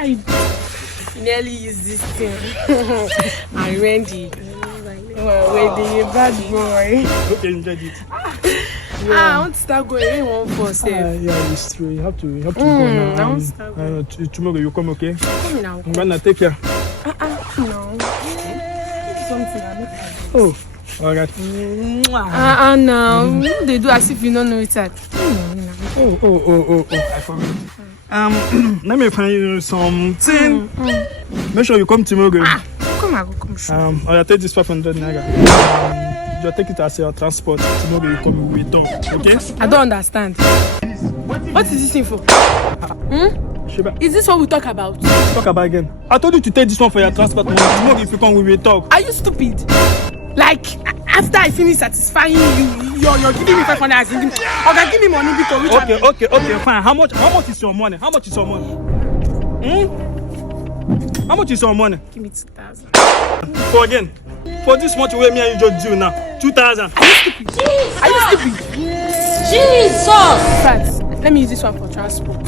I nearly used this thing. I ready. Well, wait, the bad boy. Okay, enjoy it. I want to start going. I want for safe. Yeah, it's true. You have to go now. I want to start going. Tomorrow you come, okay? Come now. I'm gonna take care. No. Something. Oh, all right. No. They do as if you don't know it. Oh. I forgot. Let me find you something. Make sure you come tomorrow. Come on, come. I'll take this 500 naira. Just take it as your transport. Tomorrow you come, we talk. Okay? I don't understand. What is this thing for? Shiba. Is this what we talk about? Talk about again. I told you to take this one for your transport. Tomorrow if you come, we will talk. Are you stupid? Like after I finish satisfying you're giving me 500 as in okay, give me money because Okay, fine. How much is your money? How much is your money? How much is your money? Give me 2,000. For again. For this much way me and you just do now. 2,000. Are you stupid? Jesus! Friends, let me use this one for transport.